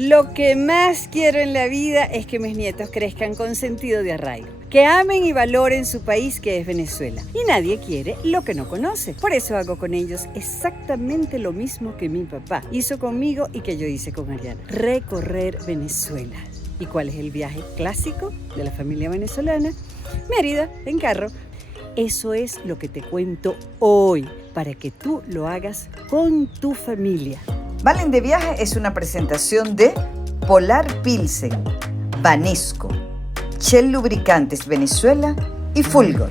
Lo que más quiero en la vida es que mis nietos crezcan con sentido de arraigo, que amen y valoren su país, que es Venezuela. Y nadie quiere lo que no conoce. Por eso hago con ellos exactamente lo mismo que mi papá hizo conmigo y que yo hice con Ariana: recorrer Venezuela. ¿Y cuál es el viaje clásico de la familia venezolana? Mérida, en carro. Eso es lo que te cuento hoy, para que tú lo hagas con tu familia. Valen de Viaje es una presentación de Polar Pilsen, Banesco, Shell Lubricantes Venezuela y Fulgor.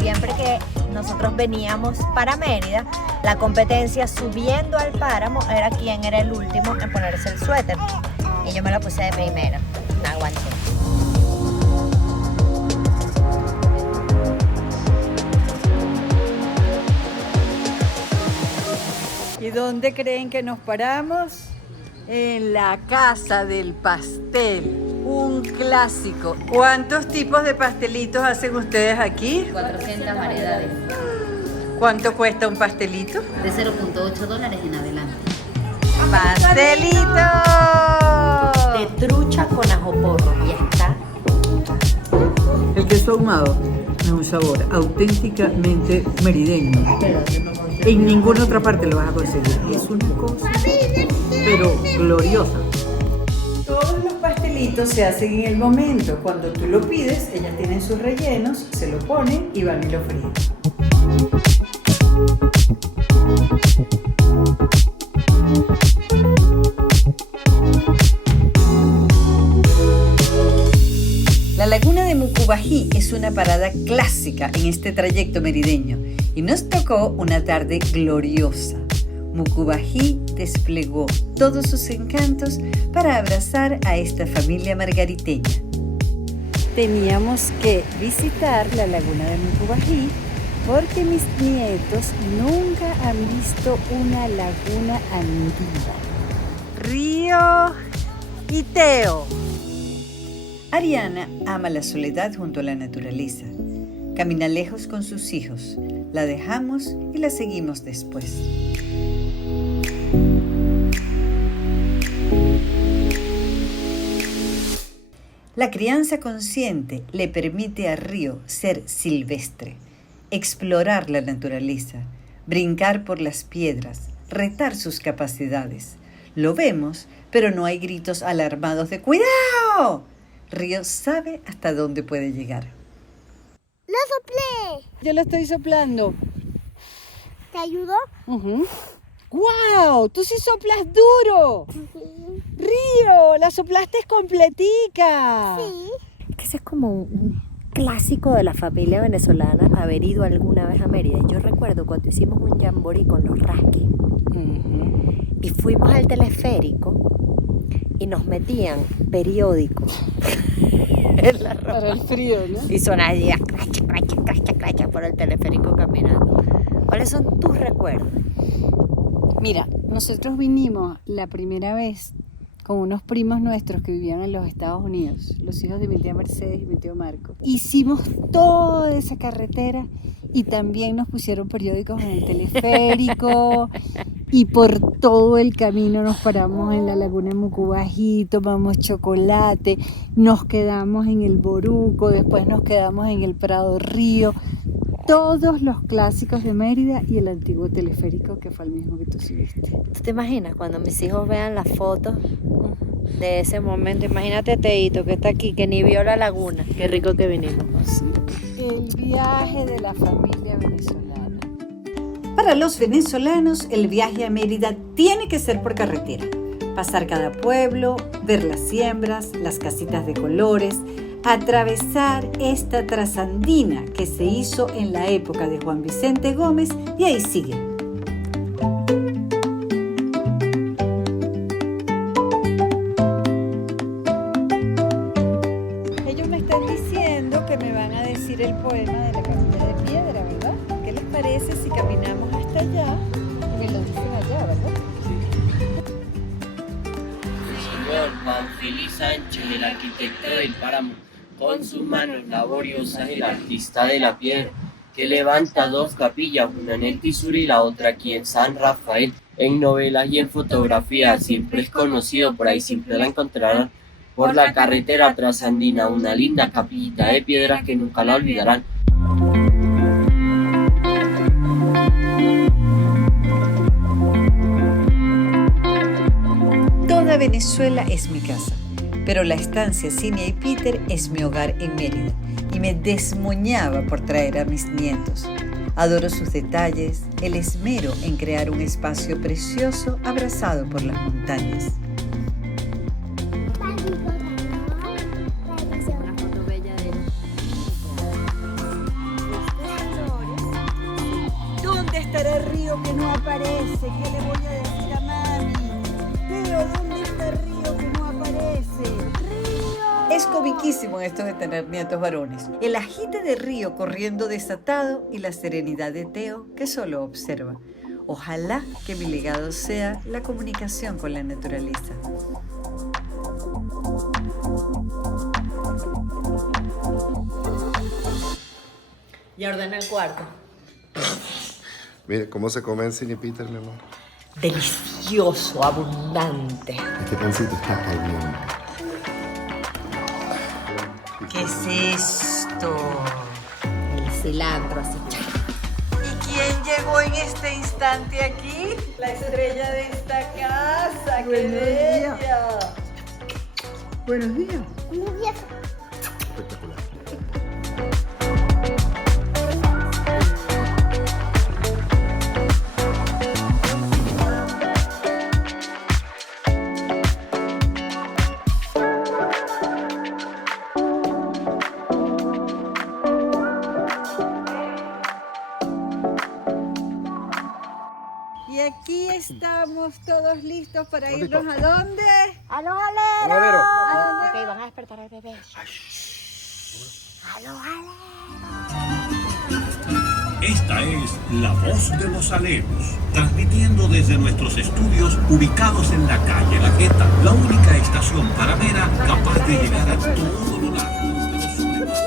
Siempre que nosotros veníamos para Mérida, la competencia subiendo al páramo era quién era el último en ponerse el suéter. Y yo me lo puse de primera, no aguanté. ¿Y dónde creen que nos paramos? En la Casa del Pastel, un clásico. ¿Cuántos tipos de pastelitos hacen ustedes aquí? 400 variedades, ¿Cuánto cuesta un pastelito? de $0.8 en adelante. ¡Pastelito! De trucha con ajo porro, ya está. El queso ahumado es un sabor auténticamente merideño. En ninguna otra parte lo vas a conseguir. Es una cosa, pero gloriosa. Todos los pastelitos se hacen en el momento. Cuando tú lo pides, ellas tienen sus rellenos, se lo ponen y van y lo fríen. La laguna de Mucubají es una parada clásica en este trayecto merideño y nos tocó una tarde gloriosa. Mucubají desplegó todos sus encantos para abrazar a esta familia margariteña. Teníamos que visitar la laguna de Mucubají porque mis nietos nunca han visto una laguna andina. Río Iteo. Ariana ama la soledad junto a la naturaleza. Camina lejos con sus hijos. La dejamos y la seguimos después. La crianza consciente le permite a Río ser silvestre, explorar la naturaleza, brincar por las piedras, retar sus capacidades. Lo vemos, pero no hay gritos alarmados de ¡cuidado! Río sabe hasta dónde puede llegar. ¡Lo soplé! Yo lo estoy soplando. ¿Te ayudó? ¡Guau! ¡Tú sí soplas duro! ¡Río! ¡La soplaste completica! Sí. Que ese es como un clásico de la familia venezolana, haber ido alguna vez a Mérida. Yo recuerdo cuando hicimos un jamboree con los rasques y fuimos al teleférico y nos metían periódicos en la ropa. Para el frío, ¿no? Y sonaba cracha, cracha, cracha, cracha por el teleférico caminando. ¿Cuáles son tus recuerdos? Mira, nosotros vinimos la primera vez con unos primos nuestros que vivían en los Estados Unidos, los hijos de mi tía Mercedes y mi tío Marco. Hicimos toda esa carretera y también nos pusieron periódicos en el teleférico y por todo el camino nos paramos en la laguna de Mucubají, tomamos chocolate, nos quedamos en el Boruco, después nos quedamos en el Prado Río. Todos los clásicos de Mérida y el antiguo teleférico que fue el mismo que tú subiste. ¿Tú te imaginas cuando mis hijos vean las fotos de ese momento? Imagínate Teito que está aquí, que ni vio la laguna. Qué rico que vinimos. El viaje de la familia venezolana. Para los venezolanos, el viaje a Mérida tiene que ser por carretera. Pasar cada pueblo, ver las siembras, las casitas de colores, atravesar esta trasandina que se hizo en la época de Juan Vicente Gómez y ahí sigue. Ellos me están diciendo que me van a decir el poema de la Capilla de Piedra, ¿verdad? ¿Qué les parece si caminamos hasta allá y me lo dicen allá, verdad? Señor Pánfilo Sánchez, el arquitecto del páramo, Con sus manos laboriosas el artista de la piedra, que levanta dos capillas, una en el Tisur y la otra aquí en San Rafael. En novelas y en fotografía siempre es conocido, por ahí siempre la encontrarán. Por la carretera trasandina, una linda capillita de piedras que nunca la olvidarán. Toda Venezuela es mi casa, pero la estancia Cinia y Peter es mi hogar en Mérida y me desmoñaba por traer a mis nietos. Adoro sus detalles, el esmero en crear un espacio precioso abrazado por las montañas. Una foto bella de él. ¿Dónde estará el río que no aparece? ¿Qué le voy a decir a mami? Teo, ¿dónde está el río que no aparece? ¡Río! Es comiquísimo esto de tener nietos varones. El agite de río corriendo desatado y la serenidad de Teo que solo observa. Ojalá que mi legado sea la comunicación con la naturaleza. Ya ordena el cuarto. Mire, ¿cómo se come en Cine Peter, mi amor? Delicioso, abundante. Este pancito está caliente. ¿Qué es esto? El cilantro así. ¿Y quién llegó en este instante aquí? La estrella de esta casa. ¡Qué bella! Buenos días. Espectacular. Y aquí estamos todos listos para ¿Dónde irnos a dónde. ¡A los aleros! Alero. Ok, van a despertar al bebé. ¡A los aleros! Esta es La Voz de los Aleros, transmitiendo desde nuestros estudios ubicados en la calle La Jeta, la única estación paramera capaz de llegar a todo lo largo de los Sureños.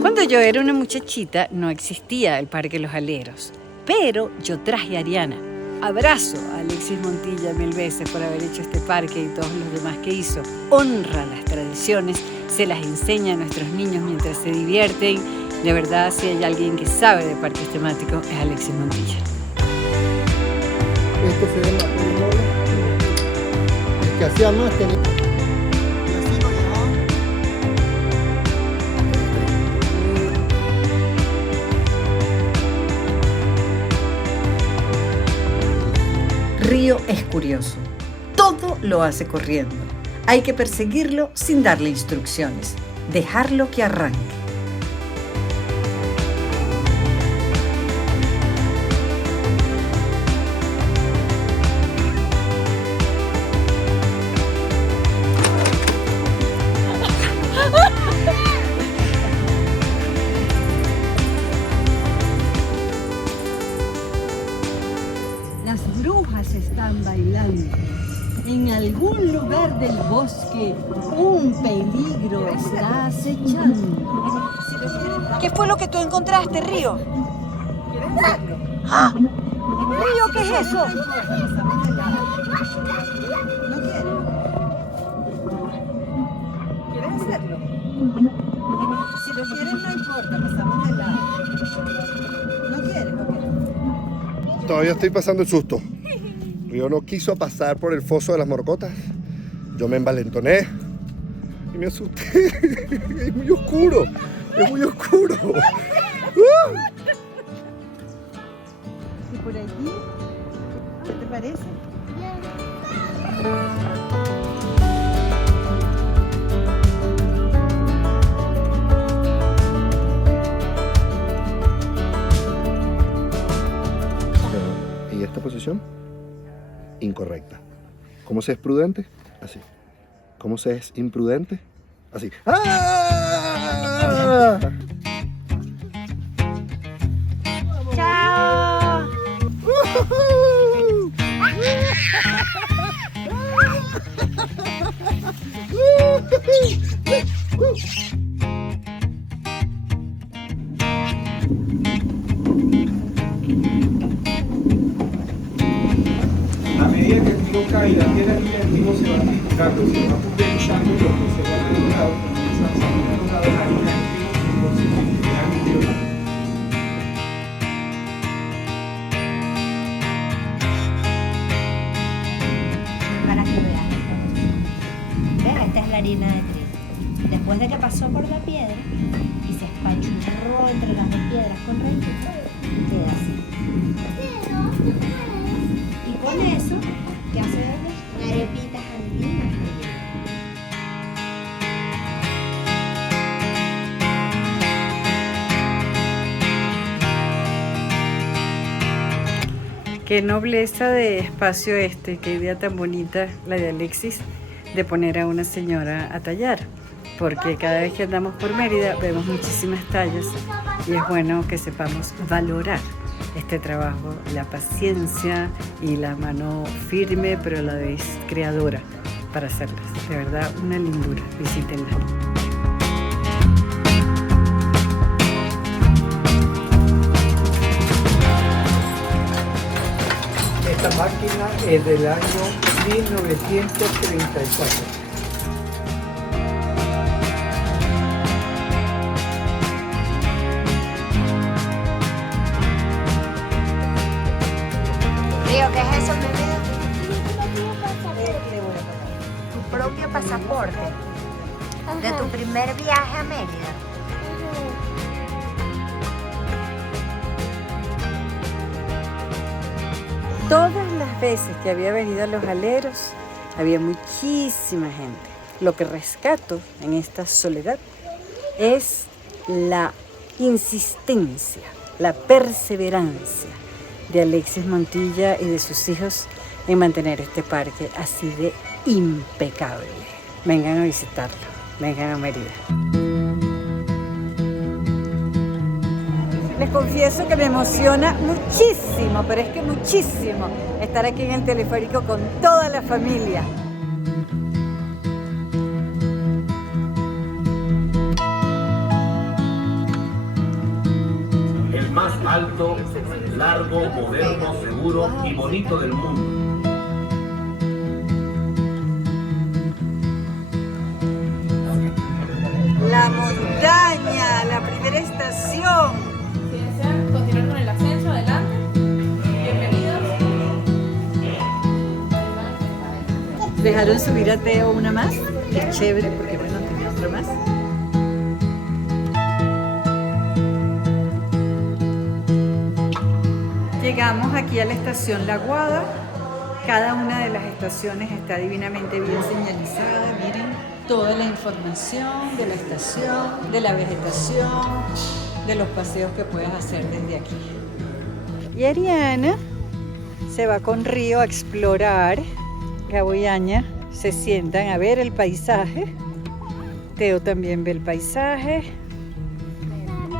Cuando yo era una muchachita no existía el Parque Los Aleros, pero yo traje a Ariana. Abrazo a Alexis Montilla mil veces por haber hecho este parque y todos los demás que hizo. Honra las tradiciones, se las enseña a nuestros niños mientras se divierten. De verdad, si hay alguien que sabe de parques temáticos es Alexis Montilla. Este se llama Pirinola. El que hacía más tenía. Y así lo llamaban. Río es curioso. Todo lo hace corriendo. Hay que perseguirlo sin darle instrucciones. Dejarlo que arranque. Las brujas están bailando. En algún lugar del bosque un peligro está acechando. ¿Qué fue lo que tú encontraste, Río? ¡Ah! Río, ¿qué es eso? ¿No quieres? ¿Quieres hacerlo? Si lo quieres no importa, pasamos de lado. ¿No quieres? Ok. Todavía estoy pasando el susto. Río no quiso pasar por el foso de las morcotas. Yo me envalentoné y me asusté. Es muy oscuro. Es muy oscuro. ¿Y por allí? ¿Qué te parece? ¿Y esta posición? ¿Cómo se es prudente? Así. ¿Cómo se es imprudente? Así. ¡Ah! Chao. A medida que el trigo cae y la tierra libre, el trigo se va triturando, se va pulverizando y lo que se vuelve dorado, comienza a salir dorado la harina del trigo y por simplicidad. Para que veas. ¿Ves? Esta es la harina de trigo. Después de que pasó por la piedra y se espachurró entre las dos piedras con raíces, queda así. Y con eso, ¿qué hace Bebe? Arepitas andinas. Qué nobleza de espacio este, qué idea tan bonita la de Alexis de poner a una señora a tallar, porque cada vez que andamos por Mérida vemos muchísimas tallas y es bueno que sepamos valorar este trabajo, la paciencia y la mano firme pero a la vez creadora para hacerlas. De verdad, una lindura, visítenla. Esta máquina es del año 1934. Río, ¿qué es eso, bebé? Tu propio pasaporte de tu primer viaje a Mérida. Todas las veces que había venido a Los Aleros, había muchísima gente. Lo que rescato en esta soledad es la insistencia, la perseverancia de Alexis Montilla y de sus hijos en mantener este parque así de impecable. Vengan a visitarlo, vengan a Mérida. Les confieso que me emociona muchísimo, pero es que muchísimo, estar aquí en el teleférico con toda la familia. El más alto, largo, moderno, seguro y bonito del mundo. La montaña, la primera estación. Si desean continuar con el ascenso, adelante. Bienvenidos. ¿Dejaron subir a Teo una más? Qué chévere, porque bueno, tenía otra más. Llegamos aquí a la estación La Guada. Cada una de las estaciones está divinamente bien señalizada. Miren toda la información de la estación, de la vegetación, de los paseos que puedes hacer desde aquí. Y Ariana se va con Río a explorar. Gabo y Aña se sientan a ver el paisaje. Teo también ve el paisaje.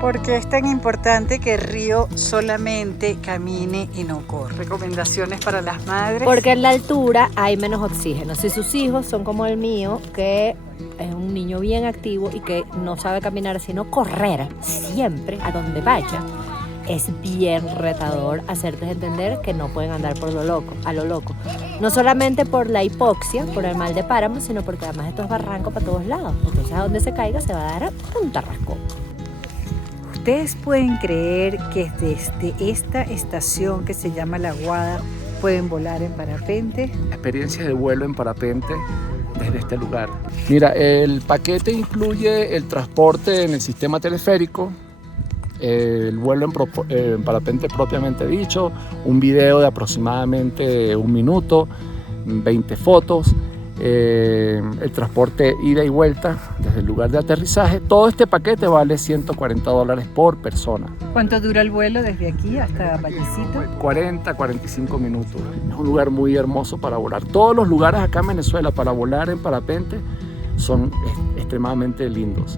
Porque es tan importante que Río solamente camine y no corra. Recomendaciones para las madres. Porque en la altura hay menos oxígeno. Si sus hijos son como el mío, que es un niño bien activo y que no sabe caminar sino correr siempre a donde vaya, es bien retador hacerte entender que no pueden andar por lo loco, a lo loco. No solamente por la hipoxia, por el mal de páramo, sino porque además esto es barranco para todos lados. Entonces a donde se caiga se va a dar un tarrasco. ¿Ustedes pueden creer que desde esta estación que se llama La Guada pueden volar en parapente? Experiencia de vuelo en parapente desde este lugar. Mira, el paquete incluye el transporte en el sistema teleférico, el vuelo en parapente propiamente dicho, un video de aproximadamente 1 minuto, 20 fotos el transporte ida y vuelta desde el lugar de aterrizaje. Todo este paquete vale $140 por persona. ¿Cuánto dura el vuelo desde aquí hasta Vallecito? 40-45 minutos. Es un lugar muy hermoso para volar. Todos los lugares acá en Venezuela para volar en parapente son extremadamente lindos.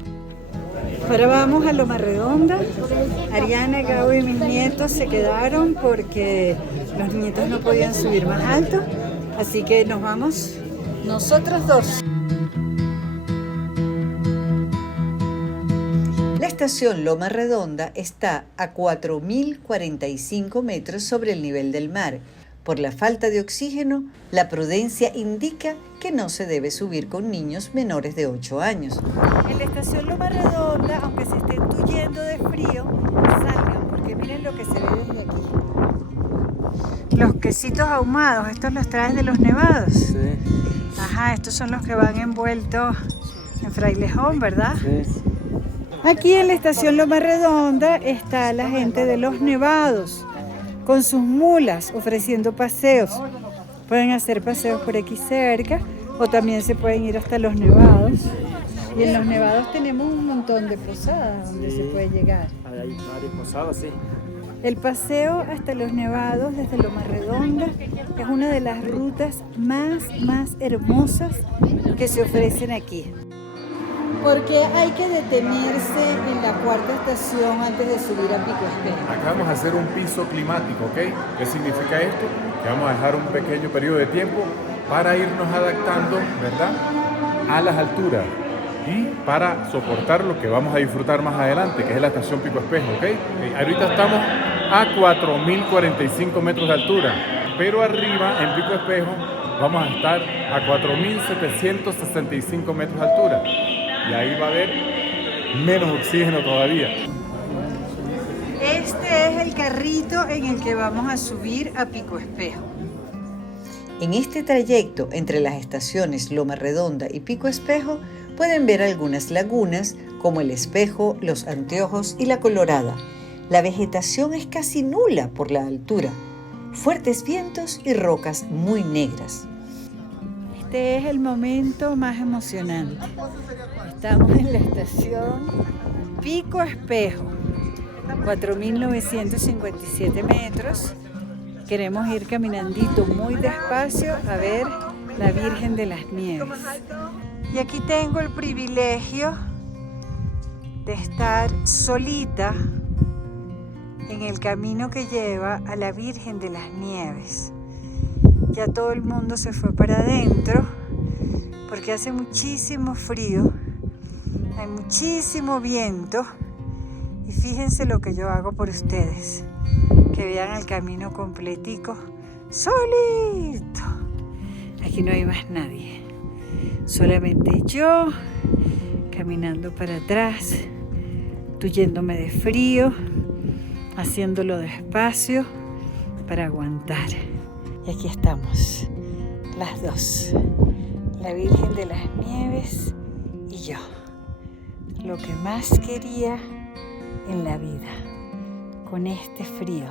Ahora vamos a Loma Redonda. Ariana, Gabo y mis nietos se quedaron porque los nietos no podían subir más alto, así que nos vamos nosotros dos. La estación Loma Redonda está a 4.045 metros sobre el nivel del mar. Por la falta de oxígeno, la prudencia indica que no se debe subir con niños menores de 8 años. En la estación Loma Redonda, aunque se estén tuyendo de frío, salgan, porque miren lo que se ve desde aquí. Los quesitos ahumados, estos los traes de los nevados. Sí. Ajá, estos son los que van envueltos en frailejón, ¿verdad? Sí. Aquí en la estación Loma Redonda está la gente de los nevados, con sus mulas ofreciendo paseos. Pueden hacer paseos por aquí cerca o también se pueden ir hasta los nevados. Y en los nevados tenemos un montón de posadas donde se puede llegar. Hay varias posadas, sí. El paseo hasta los nevados desde Loma Redonda es una de las rutas más hermosas que se ofrecen aquí. Porque hay que detenerse en la cuarta estación antes de subir a Pico Espejo. Acá vamos a hacer un piso climático, ¿ok? ¿Qué significa esto? Que vamos a dejar un pequeño periodo de tiempo para irnos adaptando, ¿verdad?, a las alturas y para soportar lo que vamos a disfrutar más adelante, que es la estación Pico Espejo, ¿ok? Ahorita estamos a 4.045 metros de altura, pero arriba, en Pico Espejo, vamos a estar a 4.765 metros de altura. Y ahí va a haber menos oxígeno todavía. Este es el carrito en el que vamos a subir a Pico Espejo. En este trayecto entre las estaciones Loma Redonda y Pico Espejo pueden ver algunas lagunas como el Espejo, Los Anteojos y La Colorada. La vegetación es casi nula por la altura, fuertes vientos y rocas muy negras. Este es el momento más emocionante. Estamos en la estación Pico Espejo, 4.957 metros. Queremos ir caminandito muy despacio a ver la Virgen de las Nieves. Y aquí tengo el privilegio de estar solita en el camino que lleva a la Virgen de las Nieves. Ya todo el mundo se fue para adentro porque hace muchísimo frío, hay muchísimo viento y fíjense lo que yo hago por ustedes, que vean el camino completico, solito. Aquí no hay más nadie, solamente yo caminando para atrás, tuyéndome de frío, haciéndolo despacio para aguantar. Y aquí estamos, las dos, la Virgen de las Nieves y yo, lo que más quería en la vida, con este frío.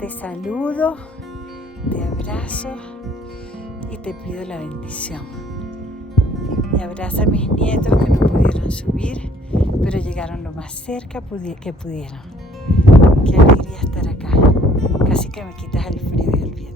Te saludo, te abrazo y te pido la bendición. Y abraza a mis nietos que no pudieron subir, pero llegaron lo más cerca que pudieron. Qué alegría estar acá, casi que me quitas el frío y el viento.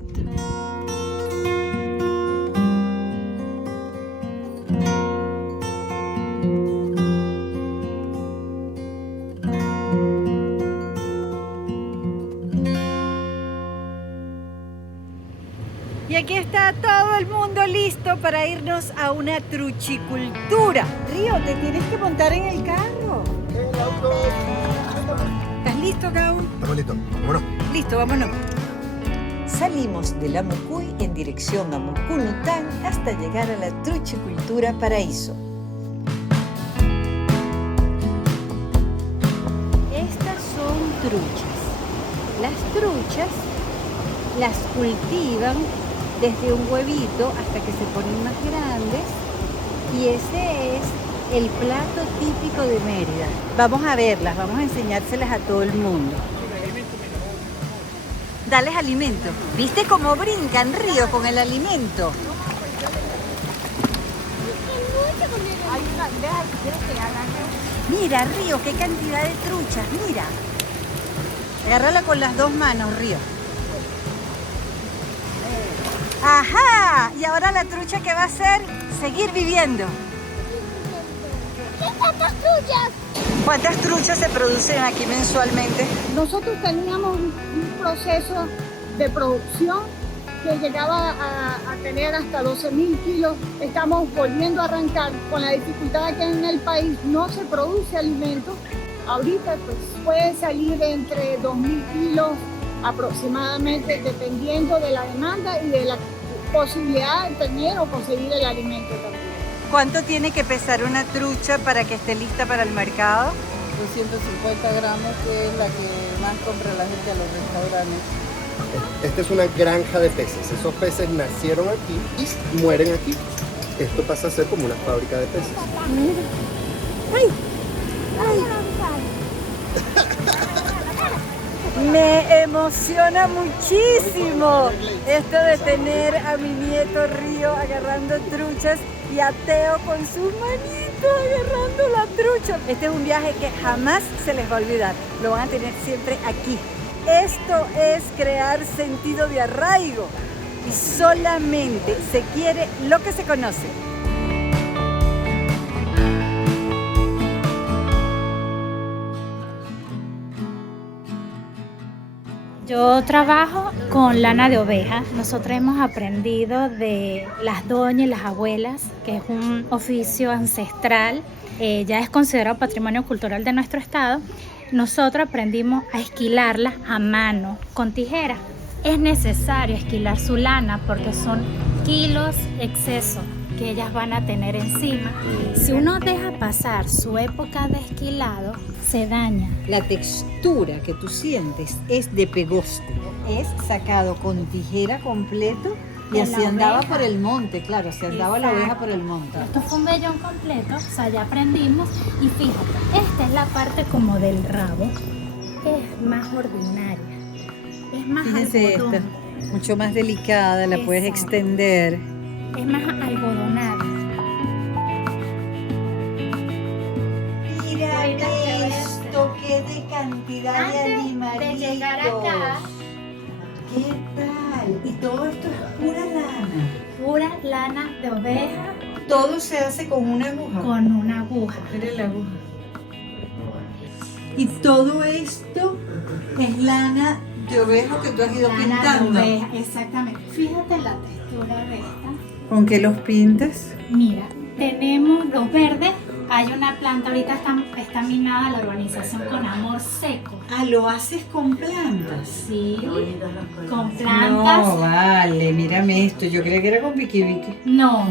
Y aquí está todo el mundo listo para irnos a una truchicultura. Río, te tienes que montar en el carro. ¿Estás listo, Gabo? Estamos listos, vámonos. Listo, vámonos. Salimos de la Mucuy en dirección a Mucunután hasta llegar a la Truchicultura Paraíso. Estas son truchas. Las truchas las cultivan desde un huevito hasta que se ponen más grandes y ese es el plato típico de Mérida. Vamos a verlas, vamos a enseñárselas a todo el mundo. Dales alimento. ¿Viste cómo brincan, Río, con el alimento? Mira, Río, qué cantidad de truchas, mira. Agárrala con las dos manos, Río. ¡Ajá! Y ahora la trucha, ¿qué va a hacer? Seguir viviendo. ¿Cuántas truchas? ¿Cuántas truchas se producen aquí mensualmente? Nosotros teníamos un proceso de producción que llegaba a tener hasta 12.000 kilos. Estamos volviendo a arrancar con la dificultad que en el país no se produce alimento. Ahorita pues, puede salir de entre 2.000 kilos aproximadamente, dependiendo de la demanda y de la posibilidad de tener o conseguir el alimento también. ¿Cuánto tiene que pesar una trucha para que esté lista para el mercado? 250 gramos, que es la que más compra la gente a los restaurantes. Esta es una granja de peces. Esos peces nacieron aquí y mueren aquí. Esto pasa a ser como una fábrica de peces. ¡Ay! ¡Ay! Me emociona muchísimo esto de tener a mi nieto Río agarrando truchas y a Teo con sus manitos agarrando la trucha. Este es un viaje que jamás se les va a olvidar. Lo van a tener siempre aquí. Esto es crear sentido de arraigo y solamente se quiere lo que se conoce. Yo trabajo con lana de oveja. Nosotros hemos aprendido de las doñas y las abuelas, que es un oficio ancestral, ya es considerado patrimonio cultural de nuestro estado. Nosotros aprendimos a esquilarla a mano, con tijera. Es necesario esquilar su lana porque son kilos exceso que ellas van a tener encima. Si uno deja pasar su época de esquilado, se daña. La textura que tú sientes es de pegoste. Es sacado con tijera completo y así andaba por el monte, claro, se andaba la oveja por el monte. Esto fue un vellón completo, o sea, ya aprendimos. Y fíjate, esta es la parte como del rabo, es más ordinaria, es más Fíjense algodón. esta, mucho más delicada, la puedes extender. Es más algodonada. Mira esto, qué de cantidad de animalitos. De llegar acá, ¿qué tal? Y todo esto es pura lana. pura lana de oveja. Todo se hace con una aguja. Con una aguja. Mira la aguja. Y todo esto es lana de oveja que tú has ido pintando. Lana de oveja, exactamente. Fíjate la textura de esta. ¿Con qué los pintas? Mira, tenemos los verdes. Hay una planta, ahorita está minada la urbanización con amor seco. Ah, ¿lo haces con plantas? Sí, con plantas. No, vale, mírame esto. Yo creía que era con Vicky Vicky. No.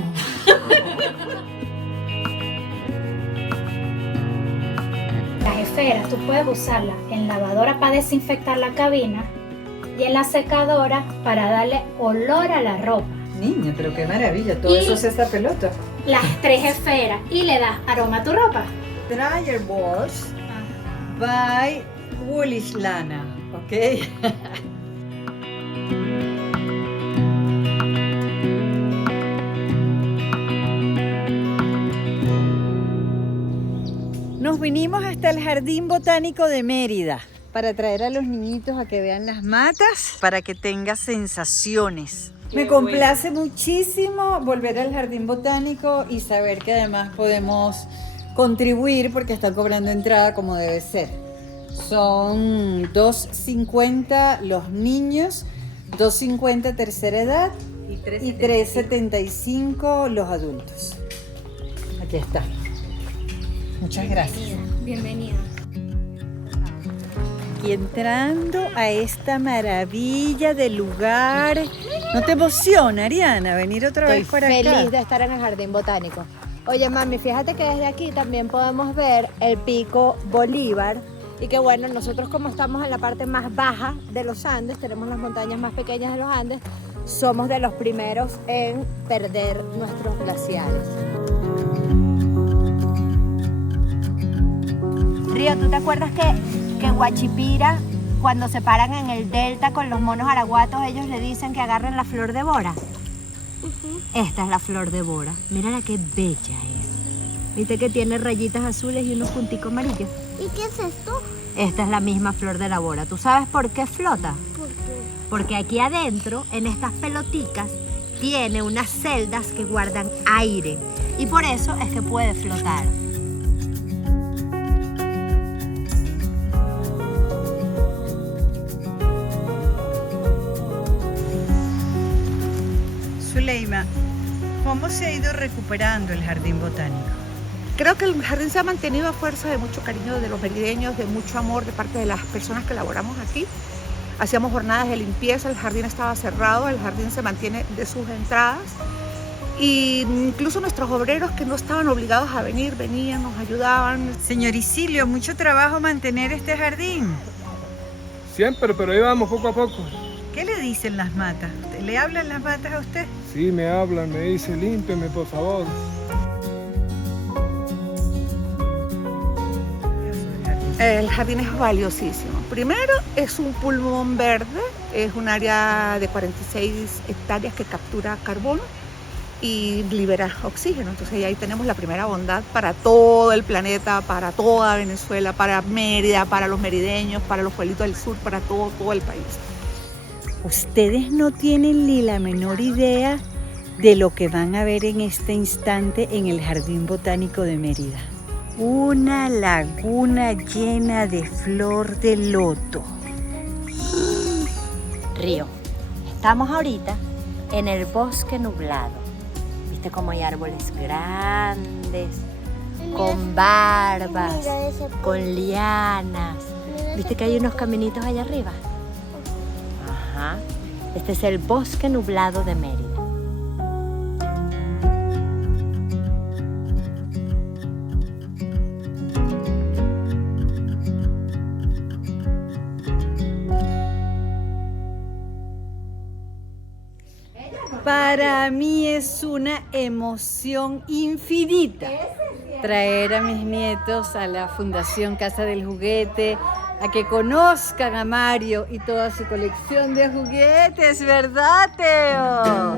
Las esferas, tú puedes usarlas en lavadora para desinfectar la cabina y en la secadora para darle olor a la ropa. Niña, pero qué maravilla, todo eso es esta pelota. Las 3 esferas y le das aroma a tu ropa. Dryer Balls by Woolish Lana, ¿ok? Nos vinimos hasta el Jardín Botánico de Mérida para traer a los niñitos a que vean las matas, para que tengan sensaciones. Me complace muchísimo volver al Jardín Botánico y saber que además podemos contribuir porque están cobrando entrada como debe ser. Son $2.50 los niños, $2.50 tercera edad y $3.75 los adultos. Aquí está. Muchas gracias. Bienvenida. Y entrando a esta maravilla de lugar. ¿No te emociona, Ariana, venir otra vez por acá? Estoy feliz de estar en el Jardín Botánico. Oye, mami, fíjate que desde aquí también podemos ver el Pico Bolívar y que bueno, nosotros como estamos en la parte más baja de los Andes, tenemos las montañas más pequeñas de los Andes, somos de los primeros en perder nuestros glaciares. Río, ¿tú te acuerdas que en Huachipira, cuando se paran en el delta con los monos araguatos, ellos le dicen que agarren la flor de bora? Esta es la flor de bora. Mírala qué bella es. ¿Viste que tiene rayitas azules y unos punticos amarillos? ¿Y qué es esto? Esta es la misma flor de la bora. ¿Tú sabes por qué flota? ¿Por qué? Porque aquí adentro, en estas peloticas, tiene unas celdas que guardan aire. Y por eso es que puede flotar. Zuleima, ¿cómo se ha ido recuperando el jardín botánico? Creo que el jardín se ha mantenido a fuerza de mucho cariño de los merideños, de mucho amor de parte de las personas que laboramos aquí. Hacíamos jornadas de limpieza, el jardín estaba cerrado, el jardín se mantiene de sus entradas. Y incluso nuestros obreros que no estaban obligados a venir, venían, nos ayudaban. Señor Isilio, mucho trabajo mantener este jardín. Siempre, pero ahí vamos poco a poco. ¿Qué le dicen las matas? ¿Le hablan las matas a usted? Sí, me hablan, me dicen, límpiame por favor. El jardín es valiosísimo. Primero, es un pulmón verde, es un área de 46 hectáreas que captura carbono y libera oxígeno. Entonces ahí tenemos la primera bondad para todo el planeta, para toda Venezuela, para Mérida, para los merideños, para los pueblitos del sur, para todo el país. Ustedes no tienen ni la menor idea de lo que van a ver en este instante en el Jardín Botánico de Mérida. Una laguna llena de flor de loto. Río, estamos ahorita en el bosque nublado. ¿Viste cómo hay árboles grandes, con barbas, con lianas? ¿Viste que hay unos caminitos allá arriba? Ajá. Este es el bosque nublado de Mérida. Para mí es una emoción infinita traer a mis nietos a la Fundación Casa del Juguete, a que conozcan a Mario y toda su colección de juguetes, ¿verdad, Teo?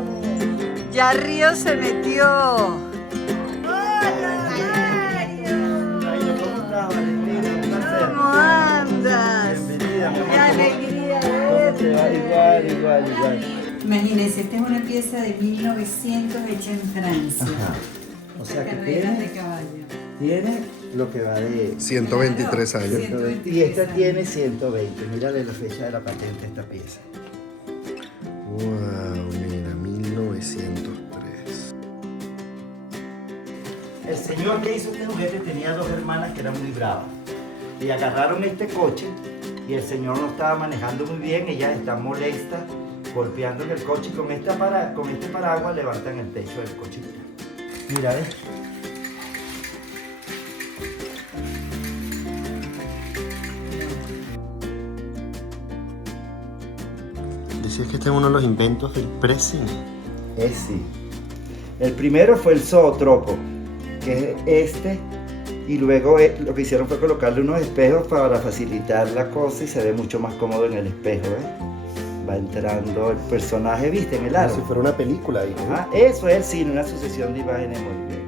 Ya Río se metió. ¡Hola, Mario! ¿Cómo andas? ¡Qué alegría verte! Igual. Imagínense, esta es una pieza de 1900 hecha en Francia. Ajá. O sea que Carreras de caballo. tiene lo que va de 123 años. 120, y esta tiene 120. Mírale la fecha de la patente de esta pieza. Wow, mira, 1903. El señor que hizo este juguete tenía dos hermanas que eran muy bravas. Y agarraron este coche y el señor no estaba manejando muy bien, ellas están molestas, golpeándole el coche y con este paraguas levantan el techo del coche. Mira, ¿ves? Decías que este es uno de los inventos del pressing. Sí. El primero fue el zootropo, que es este, y luego lo que hicieron fue colocarle unos espejos para facilitar la cosa y se ve mucho más cómodo en el espejo, ¿eh? Va entrando el personaje, ¿viste? En el árbol. Como si fuera una película ahí, ¿no? Ajá, eso es el cine, una sucesión de imágenes muy bien.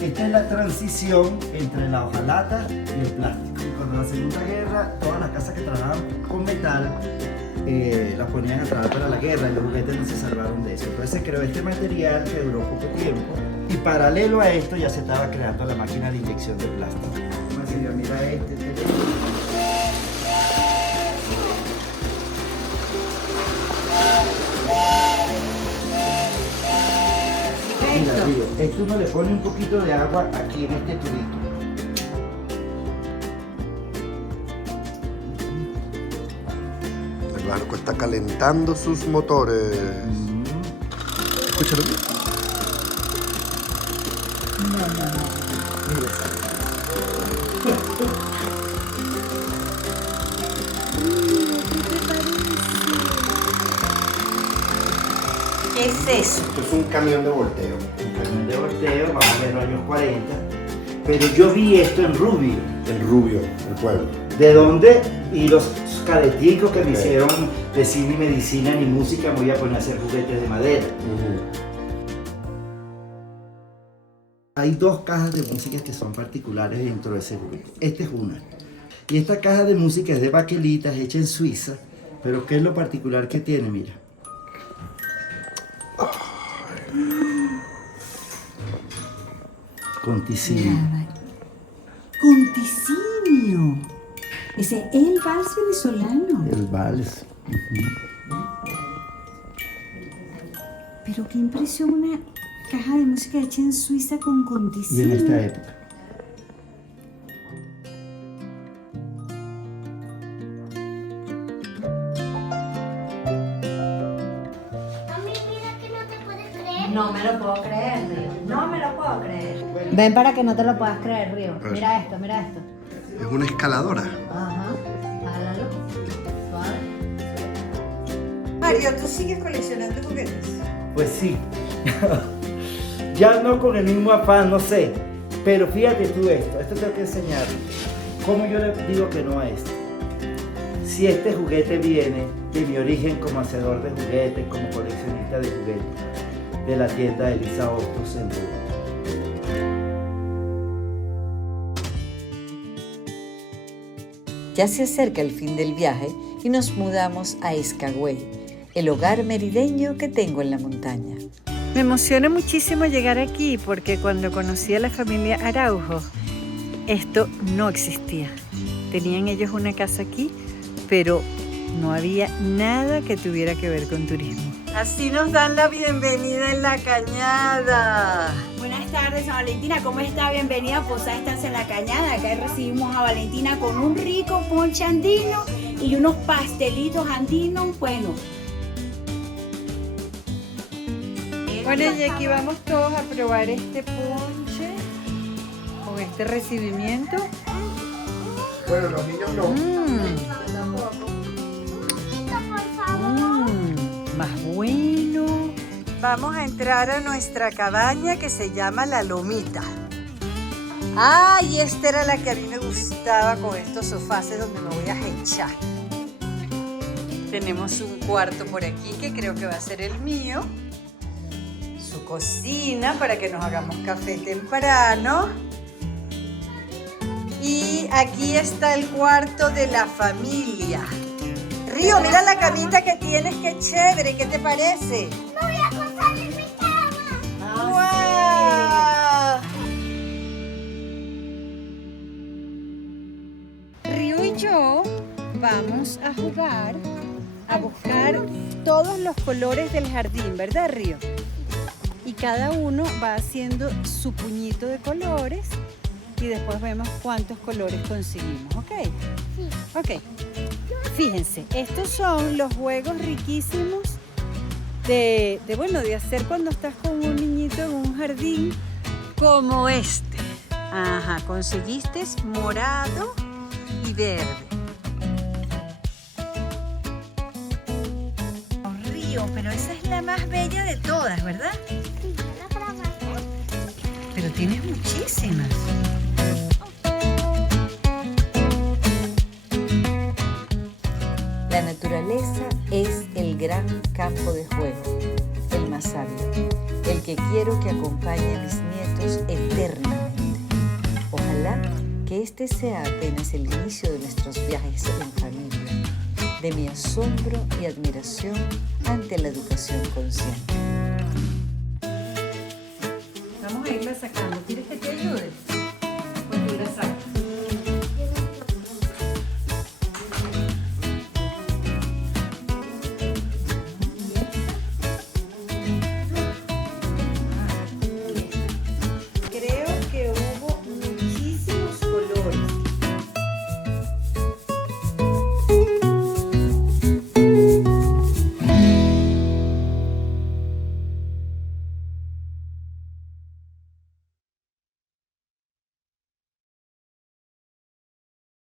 Esta es la transición entre la hojalata y el plástico. Y cuando en la Segunda Guerra, todas las casas que trabajaban con metal las ponían a trabajar para la guerra y los juguetes no se salvaron de eso. Entonces se creó este material que duró poco tiempo y paralelo a esto ya se estaba creando la máquina de inyección de plástico. Así que mira Mira, Río, esto uno le pone un poquito de agua aquí en este tubito. El barco está calentando sus motores. Escúchalo bien. Mira. ¿Qué es eso? Esto es un camión de volteo. Un camión de volteo, más o menos años 40. Pero yo vi esto en Rubio. En Rubio, el pueblo. ¿De dónde? Y los cadeticos que me hicieron de cine y medicina ni música, me voy a poner a hacer juguetes de madera. Hay dos cajas de música que son particulares dentro de ese grupo. Esta es una. Y esta caja de música es de baquelita, es hecha en Suiza. Pero ¿qué es lo particular que tiene? Mira. Conticinio. Conticinio. Ese es el vals venezolano. El vals. Pero qué impresión una caja de música hecha en Suiza con Y conticinio. en esta época. No me lo puedo creer, Río. No me lo puedo creer. Ven para que no te lo puedas creer, Río. A ver. Mira esto, mira esto. Es una escaladora. Ajá. Jálalo. Suave. Mario, ¿tú sigues coleccionando juguetes? Pues sí. Ya no con el mismo afán, no sé. Pero fíjate tú esto tengo que enseñar. ¿Cómo yo le digo que no a esto? Si este juguete viene de mi origen como hacedor de juguetes, como coleccionista de juguetes, de la tienda de Elisa Hostos en Bogotá. Ya se acerca el fin del viaje y nos mudamos a Escagüey, el hogar merideño que tengo en la montaña. Me emociona muchísimo llegar aquí porque cuando conocí a la familia Araujo, esto no existía. Tenían ellos una casa aquí, pero no había nada que tuviera que ver con turismo. Así nos dan la bienvenida en La Cañada. Buenas tardes, a Valentina, ¿cómo está? Bienvenida a Posada Estancia en La Cañada. Acá recibimos a Valentina con un rico ponche andino y unos pastelitos andinos, bueno. Bueno, y aquí vamos todos a probar este ponche con este recibimiento. Bueno, los niños no. Más bueno. Vamos a entrar a nuestra cabaña que se llama La Lomita. Y esta era la que a mí me gustaba con estos sofás donde me voy a echar. Tenemos un cuarto por aquí que creo que va a ser el mío. Su cocina para que nos hagamos café temprano. Y aquí está el cuarto de la familia. Río, mira la camita que tienes, qué chévere, ¿qué te parece? Me voy a acostar en mi cama. ¡Wow! Río y yo vamos a jugar, a buscar todos los colores del jardín, ¿verdad, Río? Y cada uno va haciendo su puñito de colores y después vemos cuántos colores conseguimos, ¿ok? Sí. Ok. Fíjense, estos son los juegos riquísimos de hacer cuando estás con un niñito en un jardín como este. Ajá, conseguiste morado y verde. Río, pero esa es la más bella de todas, ¿verdad? Sí, la probaste. Pero tienes muchísimas. La naturaleza es el gran campo de juego, el más sabio, el que quiero que acompañe a mis nietos eternamente. Ojalá que este sea apenas el inicio de nuestros viajes en familia, de mi asombro y admiración ante la educación consciente. Vamos a irla sacando.